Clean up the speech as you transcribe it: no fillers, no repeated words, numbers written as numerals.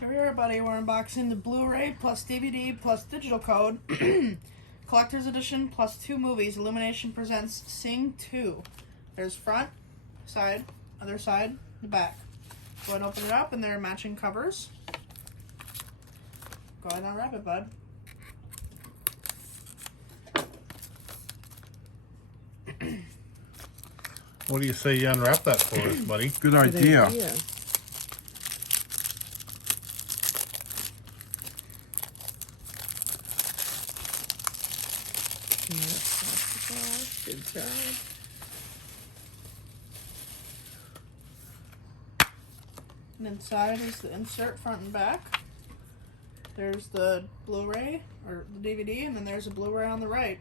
Here we are, everybody. We're unboxing the Blu-ray plus DVD plus digital code. Collector's edition plus 2 movies. Illumination presents Sing 2. There's front, side, other side, the back. Go ahead and open it up, and they're matching covers. Go ahead and unwrap it, bud. What do you say you unwrap that for us, buddy? Good idea. Good job. And inside is the insert, front and back. There's the Blu-ray, or the DVD, and then there's a Blu-ray on the right.